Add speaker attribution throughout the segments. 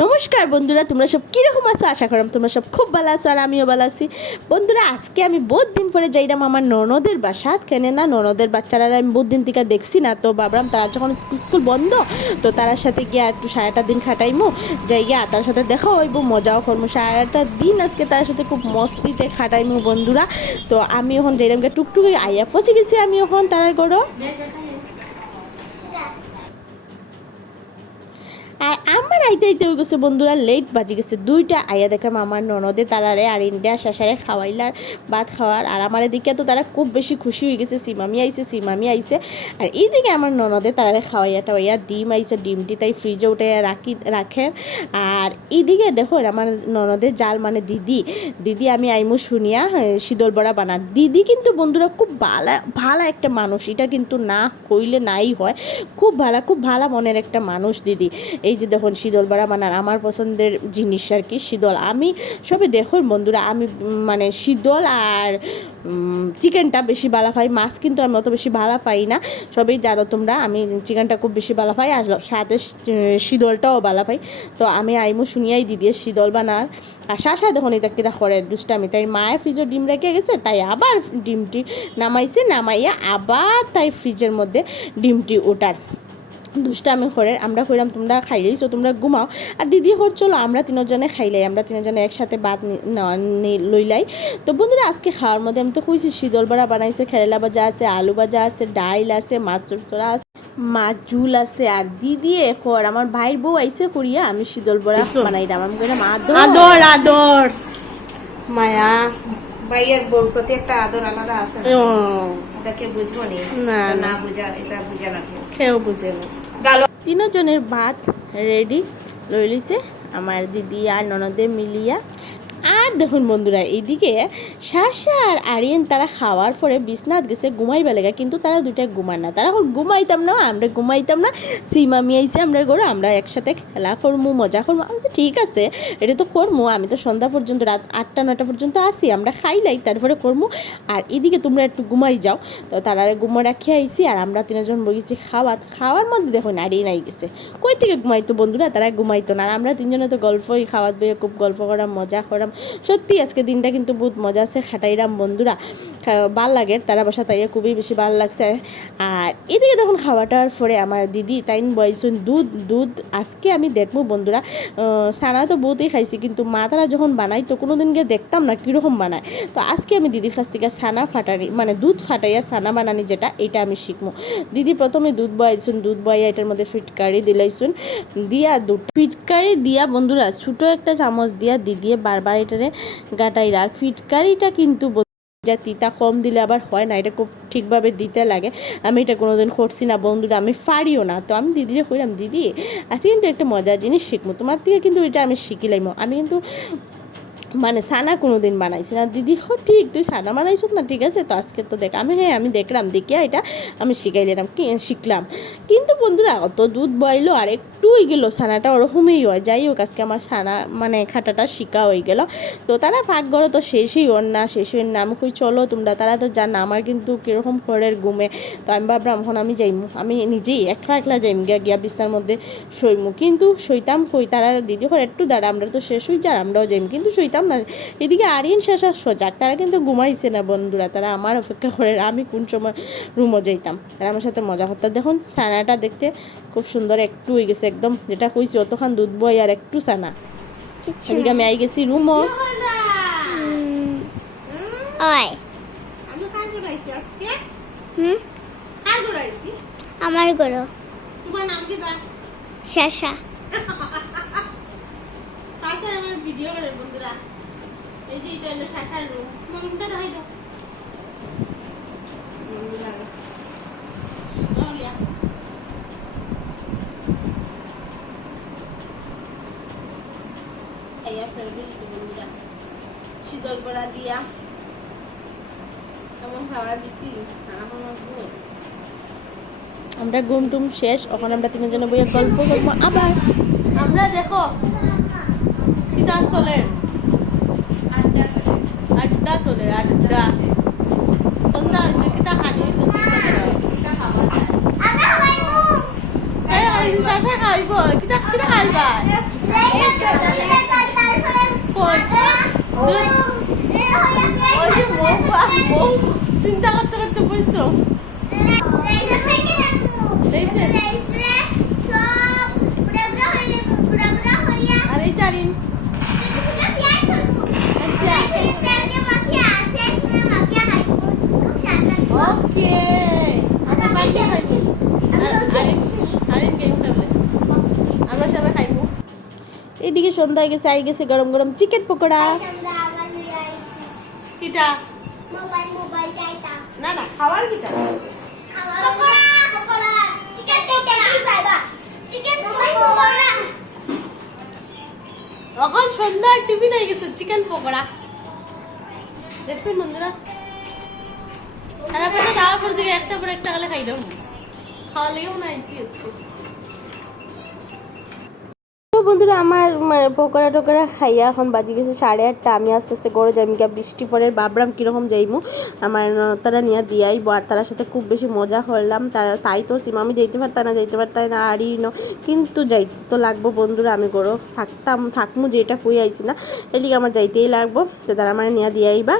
Speaker 1: নমস্কার বন্ধুরা, তোমরা সব কীরকম আছো? আশা করলাম তোমরা সব খুব ভালো আছো আর আমিও ভালো আছি। বন্ধুরা, আজকে আমি বহুত দিন পরে যাইলাম আমার ননদের বাসা কেন না, ননদের বাচ্চারা আমি বহুত দিন থেকে দেখছি না, তো বাবরাম তারা যখন স্কুল বন্ধ, তো তার সাথে গিয়ে একটু সারাটা দিন খাটাইমু। যাই গিয়ে তার সাথে দেখা হইব, মজাও করব। সারাটা দিন আজকে তার সাথে খুব মস্তিতে খাটাইমু বন্ধুরা। তো আমি এখন যাইলাম গিয়ে টুকটুকে আইয়া ফসে গেছি আমি এখন তারা গড়ো আর আমার আইতে আইতে হয়ে গেছে বন্ধুরা লেট বাজি গেছে। দুইটা আইয়া দেখলাম আমার ননদে, তারারে আর ইন্ডিয়া শাসারে খাওয়াইলার ভাত খাওয়ার। আর আমার এদিকে তো তারা খুব বেশি খুশি হয়ে গেছে, সিমামি আইছে সিমামি আইছে। আর এইদিকে আমার ননদে তারারে খাওয়াইয়া টাওয়াইয়া ডিম আইছে ডিমটি তাই ফ্রিজে উঠে রাখি, রাখে। আর এইদিকে দেখো, আমার ননদের জাল মানে দিদি দিদি আমি আইমু শুনিয়া শীতল বড়া বানান। দিদি কিন্তু বন্ধুরা খুব ভালো ভালো একটা মানুষ। এটা কিন্তু না কইলে নাই হয়। খুব ভালো খুব ভালো মনের একটা মানুষ দিদি। এই যে দেখুন শীতল বড়া বানান, আমার পছন্দের জিনিস আর কি শীতল। আমি সবে দেখুন বন্ধুরা, আমি মানে শীতল আর চিকেনটা বেশি ভালো পাই, মাছ কিন্তু আমি অত বেশি ভালো পাই না। সবই জানো তোমরা, আমি চিকেনটা খুব বেশি ভালো পাই, আর সাথে শীতলটাও ভালো পাই। তো আমি আইমু শুনিয়াই দিদি শীতল বানার আর শাসা দেখুন এটা কিরা করে দুষ্টামি। তাই মায়ের ফ্রিজের ডিম রেখে গেছে, তাই আবার ডিমটি নামাইছে, নামাইয়া আবার তাই ফ্রিজের মধ্যে ডিমটি ওঠার দুষ্টামি করে আমরা কইলাম তোমরা খাইলেইছো তোমরা ঘুমাও। আর দিদি হর চলো আমরা তিনজনে খাইলাই আমরা তিনজনে একসাথে ভাত নি- লইলাই। তো বন্ধুরা আজকে খাওয়ার মধ্যে আমি তো কইছি শীতল বড়া বানাইছে খেরেলা ভাজা আছে আলু ভাজা আছে ডাইল আছে মাছ চড়চড়া আছে মাছ ঝুল আছে আর দিদি এখন আমার ভাইয়ের বউ আইসে করিয়া আমি শীতল বড়া বানাইলাম আমি কইলাম আদর।
Speaker 2: আদর আদর। মায়া। ভাইয়ের বোর প্রতি একটা আদর আলাদা আছে। না?
Speaker 1: ও,
Speaker 2: এটাকে বুঝব নি? বুঝা এটা বুঝা না কেউ।
Speaker 1: বুঝে না। তিনজনের ভাত রেডি লইলিছে আমার দিদি আর ননদে মিলিয়া। আর দেখুন বন্ধুরা, এইদিকে শাসা আর আরিয়ান তারা খাওয়ার পরে বিছনাথ গেছে ঘুমাইবা লেগে, কিন্তু তারা দুইটা ঘুমান না। তারা ঘুমাইতাম না, আমরা ঘুমাইতাম না। সিমামি আইছে, আমরা গরু, আমরা একসাথে খেলা করব মজা করব আমি ঠিক আছে, এটা তো করব আমি তো সন্ধ্যা পর্যন্ত, রাত আটটা নটা পর্যন্ত আসি আমরা খাইলাই তারপরে করব আর এদিকে তোমরা একটু ঘুমাই যাও। তো তারা ঘুমো রাখি আইসি আর আমরা তিনজন বগেছি খাওয়া খাওয়ার মধ্যে দেখো নাড়িয়ে নাই গেছে। কই থেকে ঘুমাইতো বন্ধুরা? তারা ঘুমাইতো না, আর আমরা তিনজনে তো গল্পই খাওয়াত বইয়ে খুব গল্প করাম মজা করাম সত্যি আজকে দিনটা কিন্তু বহুত মজা আছে খাটাইরাম বন্ধুরা। ভালো লাগে, তারা বাসা তাই খুবই বেশি ভালো লাগছে। আর এদিকে তখন খাওয়াটার পরে আমার দিদি, তাই বলছেন দুধ দুধ আজকে আমি দেখব বন্ধুরা। সানা তো বহুতই খাইছি, কিন্তু মা তারা যখন বানাই তো কোনো দিন গিয়ে দেখতাম না, কীরকম বানায়। তো আজকে আমি দিদির কাছ থেকে সানা ফাটানি মানে দুধ ফাটাইয়া সানা বানানি যেটা এটা আমি শিখব। দিদি প্রথমে দুধ বয়াইছুন, দুধ বয়াইয়া এটার মধ্যে ফিটকারি দিলাইছুন। দিয়া দুধ, ফিটকারি দিয়া বন্ধুরা, ছোটো একটা চামচ দিয়া দিদিয়ে বারবার এটারে গাটাইরা আর ফিটকারিটা কিন্তু যা তিতা কম দিলে আবার হয় না, এটা খুব ঠিকভাবে দিতে লাগে। আমি এটা কোনোদিন করছি না, বন্ধুরা, আমি পারিও না। তো আমি দিদিরে কইলাম, দিদি, আজকে কিন্তু একটা মজার জিনিস শিখব। তোমার থেকে কিন্তু এটা আমি শিখিলাইমো আমি কিন্তু মানে সানা কোনো দিন বানাইছি না। দিদি, হ, ঠিক, তুই সানা বানাইছ না, ঠিক আছে, তো আজকে তো দেখ। আমি হ্যাঁ আমি দেখলাম, দেখিয়া এটা আমি শিখাইলাম শিখলাম। কিন্তু বন্ধুরা, অত দুধ বইলো আর একটুই গেল সানাটা ওরকমই হয়। যাই হোক আজকে আমার সানা মানে খাটাটা শিকা হয়ে গেল। তো তারা ভাগ করো তো শেষই ওর না শেষ হয়ে না। আমি কই, চলো তোমরা, তারা তো জান আমার কিন্তু কীরকম করের ঘুমে। তো আমি ভাবলাম, এখন আমি যাইমু। আমি নিজেই একলা একলা যাইম, গিয়া গিয়া বিছনার মধ্যে শইমু। কিন্তু শইতাম কই, তারা দিদি করে একটু দাঁড়া, আমরা তো শেষ হই যার আমরাও যাইম। কিন্তু শইতাম না। এদিকে আরিয়ান শেষ আর সজাগ তারা কিন্তু ঘুমাইছে না বন্ধুরা। তারা আমার অপেক্ষা করে, আমি কোন সময় রুমও যাইতাম। তারা আমার সাথে মজা করতাম। দেখুন সানাটা দেখতে খুব সুন্দর একটু হয়ে গেছে একদম যেটা কইছি অতখান দুধ বই আর একটু সানা এদিকে আমি আই গেছি রুমও।
Speaker 3: ওই।
Speaker 2: আমি কার ঘুরাইছি আজকে?
Speaker 3: হুম?
Speaker 2: কার ঘুরাইছি
Speaker 3: আমার গরু
Speaker 2: তোমার নাম কি তার
Speaker 3: শাসা
Speaker 2: আমার ভিডিও করে বন্ধুরা। এই যে এটা হলো রুম তোমার রুমটা দেখাই দাও। volverá día. Vamos আমরা ঘুম
Speaker 1: টুম শেষ ওখানে আমরা তিনজনে বইয়ের গল্প করব আবার। আমরা দেখো আড্ডা আড্ডা সন্ধ্যা হয়েছে কিতা তো খাইব। কিতা কিতা খাইবা? চিন্তা করতে করতে পরিশ্রম আর এই চারিন? ওকে। আমরা বাকি খাইছি আরিন আরিন কেমন খাবে আমরা তবে খাইবো। এদিকে সন্ধ্যা হয়ে গেছে আই গেছে গরম গরম চিকেন পকোড়া। কিটা? না না খাবার কিটা এখন সন্ধ্যার টিফিন হয়ে গেছে চিকেন পকোড়া। দেখছেন বন্ধুরা? যাওয়ার পর দিকে একটা পর একটা গেলে খাই দেবো। খাওয়া লেগে মনে আইসি আজকে। বন্ধুরা, আমার পকোড়া টকোড়া খাইয়া এখন বাজি গেছে সাড়ে আটটা। আমি আস্তে আস্তে গড়ে যাইমি গা বৃষ্টি পরের বাবরাম কীরকম যাইমু আমার তারা নিয়ে দিয়াই আর তার সাথে খুব বেশি মজা করলাম। তারা, তাই তো সীমা আমি যাইতে পারতাম না, যাইতে পারতাম না, আরই ন। কিন্তু যাইতে তো লাগবো বন্ধুরা, আমি গড়ো থাকতাম, থাকমু যেটা কই আইছি না। এলিকে আমার যাইতেই লাগবো। তো তারা আমার নিয়ে দিয়াইবা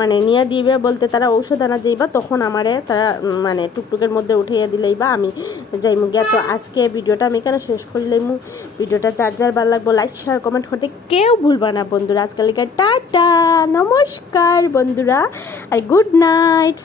Speaker 1: মানে নিয়ে দিবে বলতে তারা ঔষধ আনা যাইবা, তখন আমারে তারা মানে টুকটুকের মধ্যে উঠাইয়া দিলেই বা আমি যাইমু। গিয়া তো আজকে ভিডিওটা আমি কেন শেষ করিলাইমু ভিডিওটা যার যার ভালো লাগবো লাইক শেয়ার কমেন্ট করতে কেউ ভুলবা না বন্ধুরা। আজকালকার টাটা, নমস্কার বন্ধুরা, আর গুড নাইট